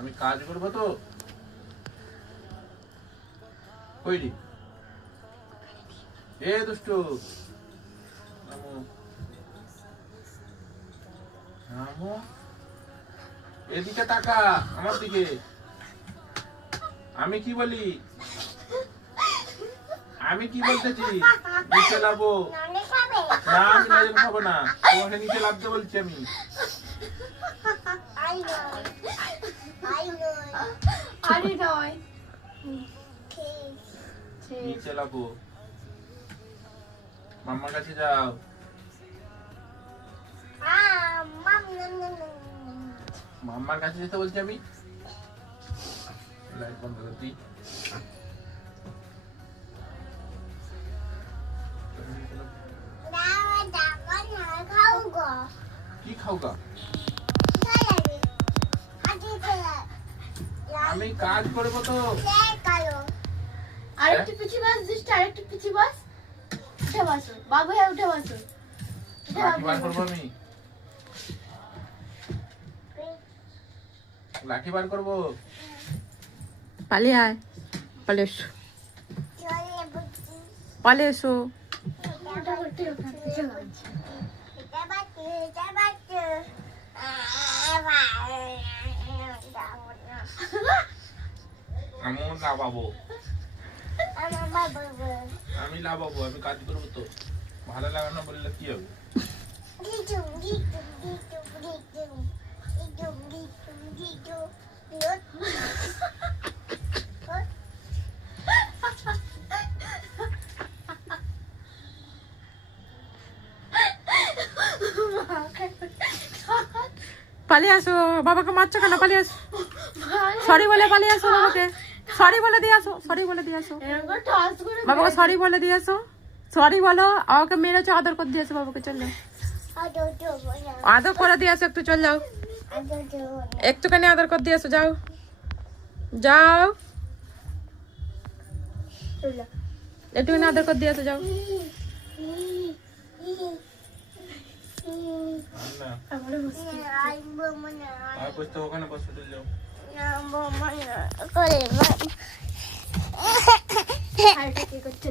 আমি কাজ করবো তো কইরি এ দুষ্টু নামো নামো এদিকে তাকা আমার দিকে আমি কি বলি আমি কি বলতেছি নিচে লাভো না আমি নাজল খাবো না তোমাকে নিচে লাভতে বলছি আমি নিচে লাভো মাম্মার কাছে যাও মাম্মার কাছে যেতে বলছি আমি লাইট বন্ধ করে দিই কি খাওগা আমি কাজ করবো তো আরেকটু পিছিয়ে বস দিশটা আরেকটু পিছিয়ে বস উঠে বসো বাবু হ্যাঁ উঠে বসো লাঠি বার করবো আমি লাঠি বার করবো পালিয়ে আয় পালিয়ে এসো পালিয়ে এসো আমি লাভাবো আমি লাভাবো আমি কাজ করবো তো ভালো লাগে না বললে কি হবে পালিয়ে আসো বাবাকে মারছো কেন পালিয়ে আসো সরি বলে পালিয়ে আসো বাবাকে সরি বলে দিয়ে আসো সরি বলে দিয়ে আসো বাবাকে সরি বলে দিয়ে আসো সরি বলো আমাকে মেরেছো আদর করে দিয়ে আসো বাবাকে চল যাও আদর করে দিয়ে আসো একটু চল যাও একটুখানি আদর করে দিয়ে আসো যাও যাও একটুখানি আদর করে দিয়ে আসো যাও আর বসতে ওখানে বসে যাও করছে